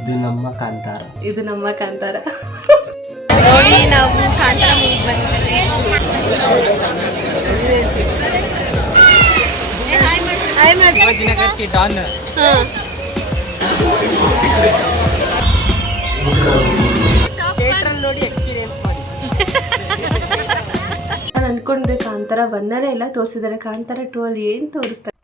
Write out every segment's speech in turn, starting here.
ಇದು ನಮ್ಮ ಕಾಂತಾರ. ಇದು ನಮ್ಮ ಕಾಂತಾರ. ನೋಡಿ ನಾವು ಕಾಂತಾರ ಮೂವಿ ನೋಡಿ ಎಕ್ಸ್ಪೀರಿಯನ್ಸ್ ಮಾಡಿ. ನಾನು ಅನ್ಕೊಂಡೆ ಕಾಂತಾರ ಒನ್ನನೇ ಇಲ್ಲ ತೋರಿಸಿದ್ದಾರೆ ಕಾಂತಾರ ಟೂ ಅಲ್ಲಿ ಏನು ತೋರಿಸ್ತಾರೆ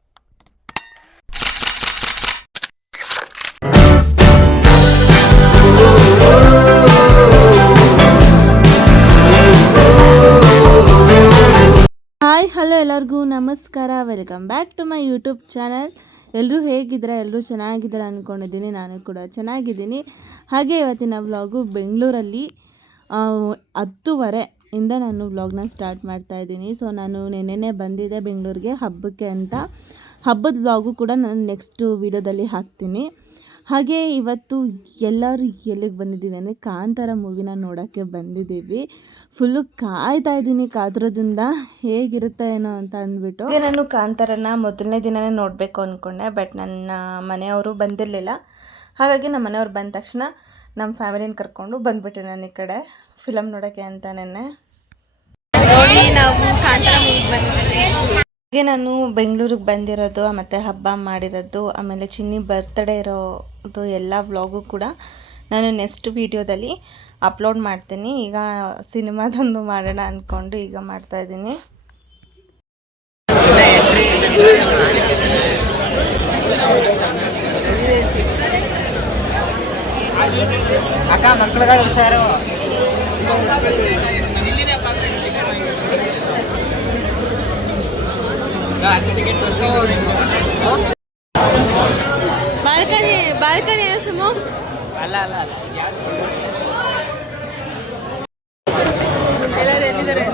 ಎಲ್ಲರಿಗೂ ನಮಸ್ಕಾರ. Welcome back to my YouTube channel ಎಲ್ಲರೂ ಹೇಗಿದ್ದೀರಾ? ಎಲ್ಲರೂ ಚೆನ್ನಾಗಿದ್ದೀರಾ ಅಂದ್ಕೊಂಡಿದ್ದೀನಿ ನಾನು ಕೂಡ ಚೆನ್ನಾಗಿದ್ದೀನಿ. ಹಾಗೆ ಇವತ್ತಿನ ವ್ಲಾಗು ಬೆಂಗಳೂರಲ್ಲಿ ಹತ್ತುವರೆ ಇಂದ ನಾನು ವ್ಲಾಗ್ನ ಸ್ಟಾರ್ಟ್ ಮಾಡ್ತಾ ಇದ್ದೀನಿ. ಸೊ ನಾನು ನೆನ್ನೆನೇ ಬಂದಿದ್ದೆ ಬೆಂಗಳೂರಿಗೆ ಹಬ್ಬಕ್ಕೆ ಅಂತ. ಹಬ್ಬದ ವ್ಲಾಗು ಕೂಡ ನಾನು ನೆಕ್ಸ್ಟ್ ವೀಡಿಯೋದಲ್ಲಿ ಹಾಕ್ತೀನಿ. ಹಾಗೆ ಇವತ್ತು ಎಲ್ಲರೂ ಎಲ್ಲಿಗೆ ಬಂದಿದ್ದೀವಿ ಅಂದರೆ ಕಾಂತಾರ ಮೂವಿನ ನೋಡೋಕ್ಕೆ ಬಂದಿದ್ದೀವಿ. ಫುಲ್ಲು ಕಾಯ್ತಾ ಇದ್ದೀನಿ. ಕಾದ್ರದಿಂದ ಹೇಗಿರುತ್ತೆ ಏನೋ ಅಂತ ಅಂದ್ಬಿಟ್ಟು. ನಾನು ಕಾಂತಾರನ ಮೊದಲನೇ ದಿನನೇ ನೋಡಬೇಕು ಅಂದ್ಕೊಂಡೆ ಬಟ್ ನನ್ನ ಮನೆಯವರು ಬಂದಿರಲಿಲ್ಲ. ಹಾಗಾಗಿ ನಮ್ಮ ಮನೆಯವ್ರು ಬಂದ ತಕ್ಷಣ ನಮ್ಮ ಫ್ಯಾಮಿಲಿನ ಕರ್ಕೊಂಡು ಬಂದ್ಬಿಟ್ಟೆ ನಾನು ಈ ಕಡೆ ಫಿಲಮ್ ನೋಡೋಕ್ಕೆ ಅಂತ ನೆನ್ನೆ ನೋಡಿ ನಾವು ಕಾಂತಾರ ಮೂವಿ ಬಂದಿದ್ದೀವಿ. ಹಾಗೆ ನಾನು ಬೆಂಗಳೂರಿಗೆ ಬಂದಿರೋದು ಮತ್ತು ಹಬ್ಬ ಮಾಡಿರೋದು ಆಮೇಲೆ ಚಿನ್ನಿ ಬರ್ತ್ಡೇ ಇರೋದು ಎಲ್ಲ ವ್ಲಾಗು ಕೂಡ ನಾನು ನೆಕ್ಸ್ಟ್ ವೀಡಿಯೋದಲ್ಲಿ ಅಪ್ಲೋಡ್ ಮಾಡ್ತೀನಿ. ಈಗ ಸಿನಿಮಾದೊಂದು ಮಾಡೋಣ ಅಂದ್ಕೊಂಡು ಈಗ ಮಾಡ್ತಾ ಇದ್ದೀನಿ. ಅಕ್ಕ ಮಕ್ಕಳುಗಳು ಹುಷಾರು. ಬಾಲ್ಕನಿ ಬಾಲ್ಕನಿ ಸುಮು ಅಲ್ಲ ಅಲ್ಲ ಅಲ್ಲ ಎಲ್ಲರೂ ಎಲ್ಲಿದ್ದಾರೆ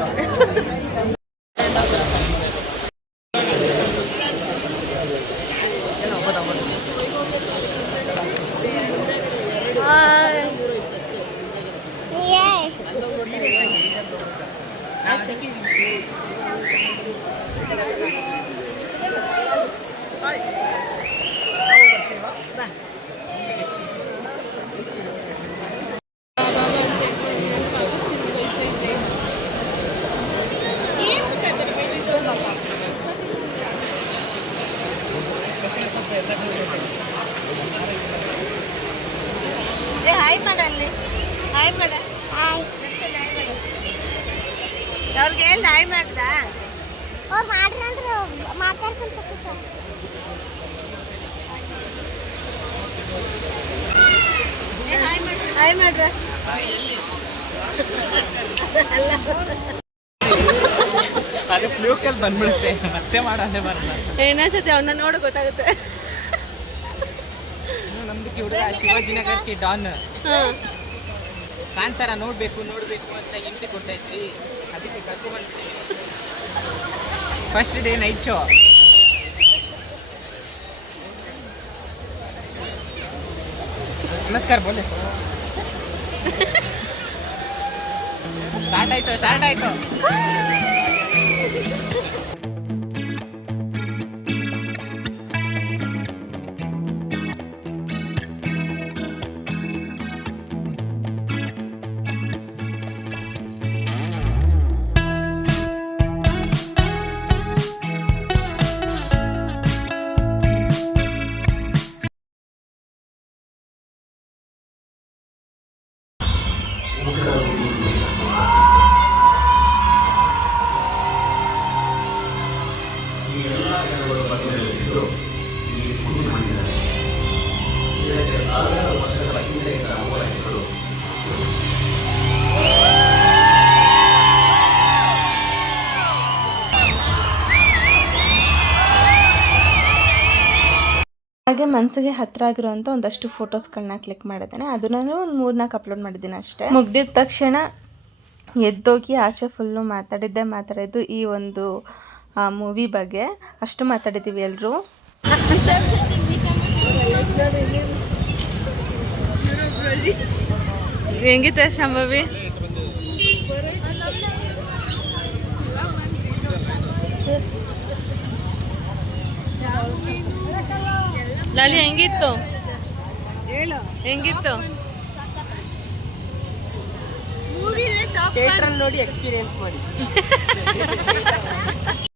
ಹಾಯ್ ಮಾಡಲ್ಲಿ ಹಾಯ್ ಮಾಡ ಅವ್ರಿಗೆ ಹೇಳಿ ನಾಯಿ ಮಾಡ್ದ? ಅವ್ರು ಮಾಡ್ರಂದ್ರೆ ಮಾತಾಡ್ಕೊಂತ ಕೂತಾರ. ಹಾಯ್ ಮಾಡ್ರ. ಅದು ಫ್ಲೂಕಲ್ಲಿ ಬಂದ್ಬಿಡುತ್ತೆ. ಮತ್ತೆ ಮಾಡಂದೆ ಬರಲ್ಲ. ಏನಿಸುತ್ತೆ ಅವನ್ನ ನೋಡು ಗೊತ್ತಾಗುತ್ತೆ. ನಂಬಿಕೆ ಹುಡುಗ ಶಿವಾಜಿನಗರ್ ಕಿ ಡಾನ್. ಹಾಂ. ಕಾಂತಾರ ನೋಡ್ಬೇಕು ನೋಡ್ಬೇಕು ಅಂತ ಹಿಂಸೆ ಕೊಡ್ತಾ ಇದ್ರಿ. ಫಸ್ಟ್ ಡೇ ನೈಟ್ ಶೋ ನಮಸ್ಕಾರ ಬೋಲೆ ಸರ್ ಸ್ಟಾರ್ಟ್ ಆಯ್ತು ಸ್ಟಾರ್ಟ್ ಆಯ್ತು. ಹಾಗೆ ಮನಸ್ಸಿಗೆ ಹತ್ರ ಆಗಿರುವಂತ ಒಂದಷ್ಟು ಫೋಟೋಸ್ಗಳನ್ನ ಕ್ಲಿಕ್ ಮಾಡಿದ್ದೇನೆ. ಅದನ್ನೂ ಒಂದು ಮೂರ್ನಾಲ್ಕು ಅಪ್ಲೋಡ್ ಮಾಡಿದ್ದೀನಿ ಅಷ್ಟೇ. ಮುಗ್ದಿದ ತಕ್ಷಣ ಎದ್ದೋಗಿ ಆಚೆ ಫುಲ್ಲು ಮಾತಾಡಿದ್ದೆ, ಮಾತಾಡಿದ್ದು ಈ ಒಂದು ಮೂವಿ ಬಗ್ಗೆ ಅಷ್ಟು ಮಾತಾಡಿದ್ದೀವಿ ಎಲ್ಲರೂ ಹೆಂಗಿತ್ತೆ ಶಾಂಭವಿ? ಲಾಲಿ ಹೆಂಗಿತ್ತು? ಹೆಂಗಿತ್ತು? ಥಿಯೇಟ್ರಲ್ಲಿ ನೋಡಿ ಎಕ್ಸ್ಪೀರಿಯನ್ಸ್ ಮಾಡಿ.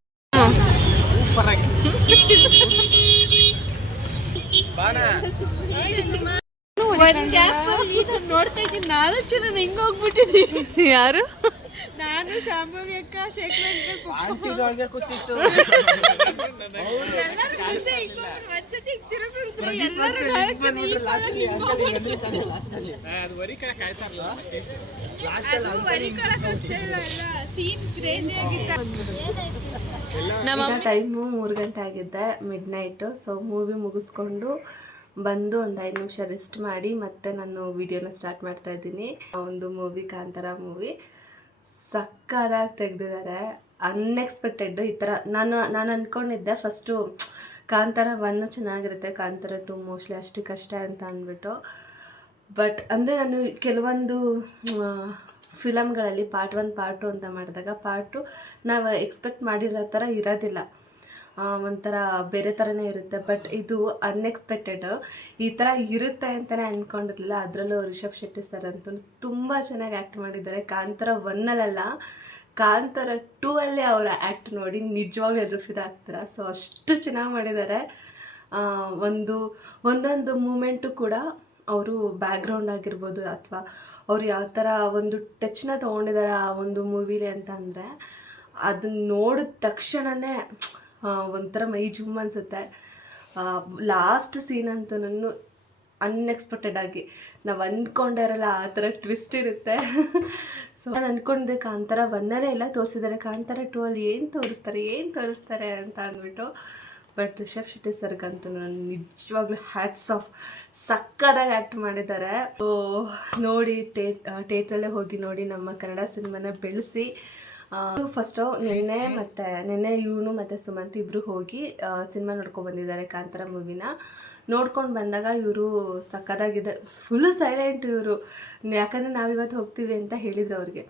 ನೋಡ್ತಾ ಇದ್ದೀನಿ. ನಾಲ್ಕು ಜನ ಹೆಂಗ್ ಹೋಗ್ಬಿಟ್ಟಿದ್ದೀನಿ. ಯಾರು? ನಾನು ಶಾಂಭವಿ ಅಕ್ಕ ಟೈಮು ಮೂರು ಗಂಟೆ ಆಗಿದ್ದೆ ಮಿಡ್ ನೈಟ್ ಸೊ ಮೂವಿ ಮುಗಿಸ್ಕೊಂಡು ಬಂದು ಒಂದು ಐದು ನಿಮಿಷ ರೆಸ್ಟ್ ಮಾಡಿ ಮತ್ತೆ ನಾನು ವಿಡಿಯೋನ ಸ್ಟಾರ್ಟ್ ಮಾಡ್ತಾ ಇದ್ದೀನಿ. ಒಂದು ಮೂವಿ ಕಾಂತಾರ ಮೂವಿ ಸಕ್ಕದಾಗಿ ತೆಗೆದಿದ್ದಾರೆ ಅನ್ಎಕ್ಸ್ಪೆಕ್ಟೆಡ್ ಈ ಥರ ನಾನು ನಾನು ಅಂದ್ಕೊಂಡಿದ್ದೆ ಫಸ್ಟು ಕಾಂತಾರ ಒನ್ನು ಚೆನ್ನಾಗಿರುತ್ತೆ, ಕಾಂತಾರ ಟು ಮೋಸ್ಟ್ಲಿ ಅಷ್ಟು ಕಷ್ಟ ಅಂತ ಅಂದ್ಬಿಟ್ಟು. ಬಟ್ ಅಂದರೆ ನಾನು ಕೆಲವೊಂದು ಫಿಲಮ್ಗಳಲ್ಲಿ ಪಾರ್ಟ್ ಒನ್ ಪಾರ್ಟ್ ಟು ಅಂತ ಮಾಡಿದಾಗ ಪಾರ್ಟ್ ಟು ನಾವು ಎಕ್ಸ್ಪೆಕ್ಟ್ ಮಾಡಿರೋ ಥರ ಇರೋದಿಲ್ಲ. ಒಂಥರ ಬೇರೆ ಥರನೇ ಇರುತ್ತೆ. ಬಟ್ ಇದು ಅನ್ಎಕ್ಸ್ಪೆಕ್ಟೆಡ್ ಈ ಥರ ಇರುತ್ತೆ ಅಂತಲೇ ಅಂದ್ಕೊಂಡಿರಲಿಲ್ಲ ಅದರಲ್ಲೂ ರಿಷಬ್ ಶೆಟ್ಟಿ ಸರ್ ಅಂತೂ ತುಂಬ ಚೆನ್ನಾಗಿ ಆ್ಯಕ್ಟ್ ಮಾಡಿದ್ದಾರೆ. ಕಾಂತಾರ ಒನ್ನಲ್ಲ ಕಾಂತಾರ ಟೂ ಅಲ್ಲೇ ಅವರ ಆ್ಯಕ್ಟ್ ನೋಡಿ ನಿಜವಾಗ್ಲೂ ಎಲ್ಲರೂ ಫಿದಾ ಆಗ್ತಾರೆ? ಸೊ ಅಷ್ಟು ಚೆನ್ನಾಗಿ ಮಾಡಿದ್ದಾರೆ. ಒಂದು, ಒಂದೊಂದು ಮೂಮೆಂಟು ಕೂಡ ಅವರು ಬ್ಯಾಕ್ಗ್ರೌಂಡ್ ಆಗಿರ್ಬೋದು ಅಥವಾ ಅವ್ರು ಯಾವ ಥರ ಒಂದು ಟಚ್ನ ತೊಗೊಂಡಿದ್ದಾರೆ ಆ ಒಂದು ಮೂವಿಲಿ ಅಂತ ಅಂದರೆ ಅದನ್ನ ನೋಡಿದ ತಕ್ಷಣವೇ ಒಂಥರ ಮೈ ಜುಮ್ ಅನಿಸುತ್ತೆ. ಲಾಸ್ಟ್ ಸೀನ್ ಅಂತೂ ನಾನು ಅನ್ಎಕ್ಸ್ಪೆಕ್ಟೆಡ್ ಆಗಿ ನಾವು ಅಂದ್ಕೊಂಡಿರಲ್ಲ ಆ ಥರ ಟ್ವಿಸ್ಟ್ ಇರುತ್ತೆ. ಸೊ ನಾನು ಅಂದ್ಕೊಂಡಿದ್ದೆ ಕಾಂತಾರ ಒನ್ನಲ್ಲೇ ಎಲ್ಲ ತೋರಿಸಿದ್ದಾರೆ ಕಾಂತಾರ ಟೂ ಅಲ್ಲಿ ಏನು ತೋರಿಸ್ತಾರೆ ಏನು ತೋರಿಸ್ತಾರೆ ಅಂತ ಅಂದ್ಬಿಟ್ಟು ಬಟ್ ರಿಷಬ್ ಶೆಟ್ಟಿ ಸರ್ಗಂತೂ ನಾನು ನಿಜವಾಗ್ಲೂ ಹ್ಯಾಟ್ಸ್ ಆಫ್ ಸಕ್ಕದಾಗಿ ಆ್ಯಕ್ಟ್ ಮಾಡಿದ್ದಾರೆ. ಸೊ ನೋಡಿ ಟೇ ಟೇಟ್ರಲ್ಲೇ ಹೋಗಿ ನೋಡಿ ನಮ್ಮ ಕನ್ನಡ ಸಿನಿಮಾನ ಬೆಳೆಸಿ. ಫಸ್ಟು ನಿನ್ನೆ ಮತ್ತು ನಿನ್ನೆ ಇವನು ಮತ್ತು ಸುಮಂತ್ ಇಬ್ಬರು ಹೋಗಿ ಸಿನಿಮಾ ನೋಡ್ಕೊಂಡು ಬಂದಿದ್ದಾರೆ ಕಾಂತಾರ ಮೂವಿನ ನೋಡ್ಕೊಂಡು ಬಂದಾಗ ಇವರು ಸಕ್ಕದಾಗಿದೆ ಫುಲ್ ಸೈಲೆಂಟ್ ಇವರು. ಯಾಕಂದರೆ ನಾವಿವತ್ತು ಹೋಗ್ತೀವಿ ಅಂತ ಹೇಳಿದ್ರು ಅವ್ರಿಗೆ.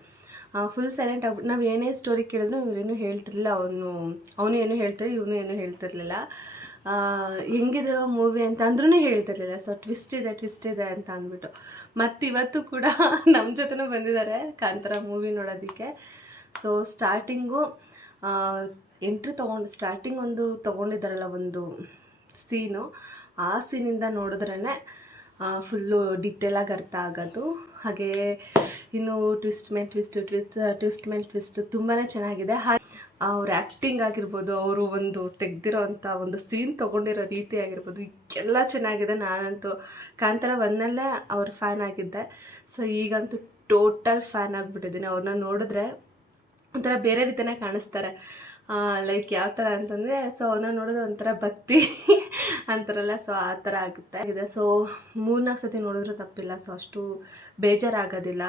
ಫುಲ್ ಸೈಲೆಂಟ್ ಆಗ್ಬಿಟ್ಟು ನಾವು ಏನೇ ಸ್ಟೋರಿ ಕೇಳಿದ್ರು ಇವರೇನು ಹೇಳ್ತಿರ್ಲಿಲ್ಲ. ಅವನು ಅವನು ಏನು ಹೇಳ್ತಾರೆ ಇವನು ಏನು ಹೇಳ್ತಿರ್ಲಿಲ್ಲ. ಹೆಂಗಿದೆ ಮೂವಿ ಅಂತ ಅಂದ್ರೂ ಹೇಳ್ತಿರ್ಲಿಲ್ಲ. ಸೊ ಟ್ವಿಸ್ಟ್ ಇದೆ ಟ್ವಿಸ್ಟ್ ಇದೆ ಅಂತ ಅಂದ್ಬಿಟ್ಟು. ಮತ್ತಿವತ್ತು ಕೂಡ ನಮ್ಮ ಜೊತೆನೂ ಬಂದಿದ್ದಾರೆ ಕಾಂತಾರ ಮೂವಿ ನೋಡೋದಕ್ಕೆ. ಸೊ ಸ್ಟಾರ್ಟಿಂಗು ಎಂಟ್ರಿ ತೊಗೊಂಡು ಸ್ಟಾರ್ಟಿಂಗ್ ಒಂದು ತೊಗೊಂಡಿದ್ದಾರಲ್ಲ ಒಂದು ಸೀನು ಆ ಸೀನಿಂದ ನೋಡಿದ್ರೇ ಫುಲ್ಲು ಡಿಟೇಲಾಗಿ ಅರ್ಥ ಆಗೋದು. ಹಾಗೆ ಇನ್ನು ಟ್ವಿಸ್ಟ್ ಮೇಲೆ ಟ್ವಿಸ್ಟ್ ಟ್ವಿಸ್ಟ್ ಟ್ವಿಸ್ಟ್ ಮೇಲೆ ಟ್ವಿಸ್ಟ್ ತುಂಬಾ ಚೆನ್ನಾಗಿದೆ. ಹಾಗೆ ಅವ್ರ ಆ್ಯಕ್ಟಿಂಗ್ ಆಗಿರ್ಬೋದು, ಅವರು ಒಂದು ತೆಗ್ದಿರೋ ಅಂಥ ಒಂದು ಸೀನ್ ತೊಗೊಂಡಿರೋ ರೀತಿ ಆಗಿರ್ಬೋದು, ಎಲ್ಲ ಚೆನ್ನಾಗಿದೆ. ನಾನಂತೂ ಕಾಂತಾರ ಒನ್ನಲ್ಲೇ ಅವ್ರ ಫ್ಯಾನ್ ಆಗಿದ್ದೆ. ಸೊ ಈಗಂತೂ ಟೋಟಲ್ ಫ್ಯಾನ್ ಆಗಿಬಿಟ್ಟಿದ್ದೀನಿ. ಅವ್ರನ್ನ ನೋಡಿದ್ರೆ ಒಂಥರ ಬೇರೆ ರೀತಿಯೇ ಕಾಣಿಸ್ತಾರೆ. ಲೈಕ್ ಯಾವ ಥರ ಅಂತಂದರೆ ಸೊ ಅವನ್ನ ನೋಡೋದು ಒಂಥರ ಭಕ್ತಿ ಅಂತಾರಲ್ಲ ಸೊ ಆ ಥರ ಆಗುತ್ತೆ. ಇದೆ ಸೊ ಮೂರ್ನಾಲ್ಕು ಸತಿ ನೋಡಿದ್ರೆ ತಪ್ಪಿಲ್ಲ. ಸೊ ಅಷ್ಟು ಬೇಜಾರಾಗೋದಿಲ್ಲ.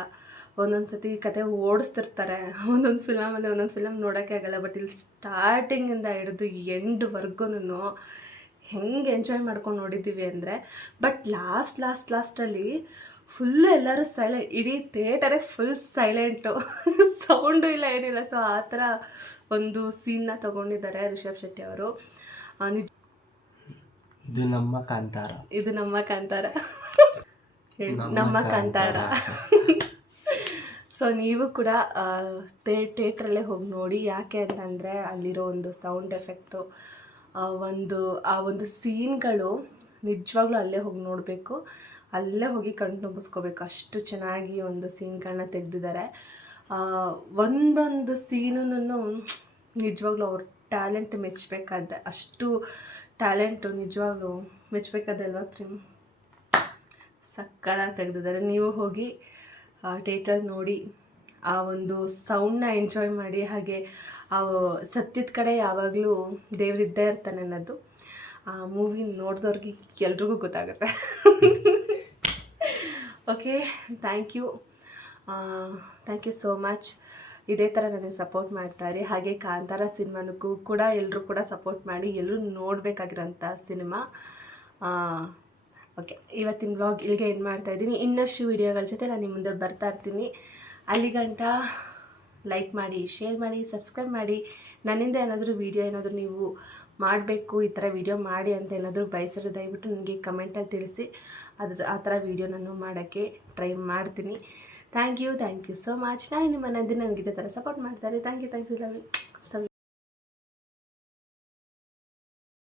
ಒಂದೊಂದು ಸತಿ ಕತೆ ಓಡಿಸ್ತಿರ್ತಾರೆ. ಒಂದೊಂದು ಫಿಲಮಲ್ಲಿ ಒಂದೊಂದು ಫಿಲಮ್ ನೋಡೋಕ್ಕೆ ಆಗಲ್ಲ. ಬಟ್ ಇಲ್ಲಿ ಸ್ಟಾರ್ಟಿಂಗಿಂದ ಹಿಡಿದು ಎಂಡ್ವರೆಗೂ ಹೆಂಗೆ ಎಂಜಾಯ್ ಮಾಡ್ಕೊಂಡು ನೋಡಿದ್ದೀವಿ ಅಂದರೆ ಬಟ್ ಲಾಸ್ಟ್ ಲಾಸ್ಟ್ ಲಾಸ್ಟಲ್ಲಿ ಫುಲ್ಲು ಎಲ್ಲರೂ ಸೈಲೆಂಟ್ ಇಡೀ ಥಿಯೇಟರೇ ಫುಲ್ ಸೈಲೆಂಟು ಸೌಂಡು ಇಲ್ಲ ಏನಿಲ್ಲ. ಸೊ ಆ ಥರ ಒಂದು ಸೀನ್ನ ತಗೊಂಡಿದ್ದಾರೆ ರಿಷಬ್ ಶೆಟ್ಟಿ ಅವರು. ನಿಜ ಇದು ನಮ್ಮ ಕಾಂತಾರ. ಇದು ನಮ್ಮ ಕಾಂತಾರ. ನಮ್ಮ ಕಾಂತಾರ. ಸೊ ನೀವು ಕೂಡ ಥಿಯೇಟ್ರಲ್ಲೇ ಹೋಗಿ ನೋಡಿ. ಯಾಕೆ ಅಂತಂದರೆ ಅಲ್ಲಿರೋ ಒಂದು ಸೌಂಡ್ ಎಫೆಕ್ಟು ಒಂದು ಆ ಒಂದು ಸೀನ್ಗಳು ನಿಜವಾಗ್ಲೂ ಅಲ್ಲೇ ಹೋಗಿ ನೋಡಬೇಕು. ಅಲ್ಲೇ ಹೋಗಿ ಕಣ್ಣು ತುಂಬಿಸ್ಕೋಬೇಕು ಅಷ್ಟು ಚೆನ್ನಾಗಿ ಒಂದು ಸೀನ್ಗಳನ್ನ ತೆಗೆದಿದ್ದಾರೆ ಒಂದೊಂದು ಸೀನನ್ನು ನಿಜವಾಗ್ಲೂ ಅವ್ರ ಟ್ಯಾಲೆಂಟ್ ಮೆಚ್ಚಬೇಕಾದ ಅಷ್ಟು ಟ್ಯಾಲೆಂಟು ನಿಜವಾಗ್ಲೂ ಮೆಚ್ಚಬೇಕಾದಲ್ವ ಪ್ರೇಮ್? ಸಕ್ಕತ್ತಾಗಿ ತೆಗೆದಿದ್ದಾರೆ ನೀವು ಹೋಗಿ ಥಿಯೇಟರ್ ನೋಡಿ, ಆ ಒಂದು ಸೌಂಡ್ನ ಎಂಜಾಯ್ ಮಾಡಿ, ಹಾಗೆ ಆ ಸತ್ಯದ ಕಡೆ ಯಾವಾಗಲೂ ದೇವರಿದ್ದೇ ಇರ್ತಾನೆ ಅನ್ನೋದು, ಆ ಮೂವಿ ನೋಡಿದವ್ರಿಗೆ ಎಲ್ರಿಗೂ ಗೊತ್ತಾಗುತ್ತೆ. Okay thank you thank you so much ಇದೇ ಥರ ನನಗೆ ಸಪೋರ್ಟ್ ಮಾಡ್ತಾರೆ. ಹಾಗೆ ಕಾಂತಾರ ಸಿನಿಮಾನಕ್ಕೂ ಕೂಡ ಎಲ್ಲರೂ ಕೂಡ ಸಪೋರ್ಟ್ ಮಾಡಿ ಎಲ್ಲರೂ ನೋಡಬೇಕಾಗಿರೋಂಥ ಸಿನಿಮಾ. ಓಕೆ ಇವತ್ತಿನ ವ್ಲಾಗ್ ಇಲ್ಲಿಗೆ ಏನು ಮಾಡ್ತಾ ಇದ್ದೀನಿ. ಇನ್ನಷ್ಟು ವೀಡಿಯೋಗಳ ಜೊತೆ ನಾನು ನಿಮ್ಮ ಮುಂದೆ ಬರ್ತಾ ಇರ್ತೀನಿ. ಅಲ್ಲಿಗಂಟ ಲೈಕ್ ಮಾಡಿ ಶೇರ್ ಮಾಡಿ ಸಬ್ಸ್ಕ್ರೈಬ್ ಮಾಡಿ. ನನ್ನಿಂದ ಏನಾದರೂ ವೀಡಿಯೋ ಏನಾದರೂ ನೀವು ಮಾಡಬೇಕು, ಈ ಥರ ವೀಡಿಯೋ ಮಾಡಿ ಅಂತ ಏನಾದರೂ ಬಯಸಿದ್ರೆ ದಯವಿಟ್ಟು ನನಗೆ ಕಮೆಂಟಲ್ಲಿ ತಿಳಿಸಿ. ಅದ್ರ ಆ ಥರ ವೀಡಿಯೋ ನಾನು ಮಾಡೋಕ್ಕೆ ಟ್ರೈ ಮಾಡ್ತೀನಿ. Thank you thank you so much ನಾನು ನಿಮ್ಮ ನಂದಿ ನನಗೆ ಇದೇ ಥರ ಸಪೋರ್ಟ್ ಮಾಡ್ತಾರೆ. Thank you thank you love you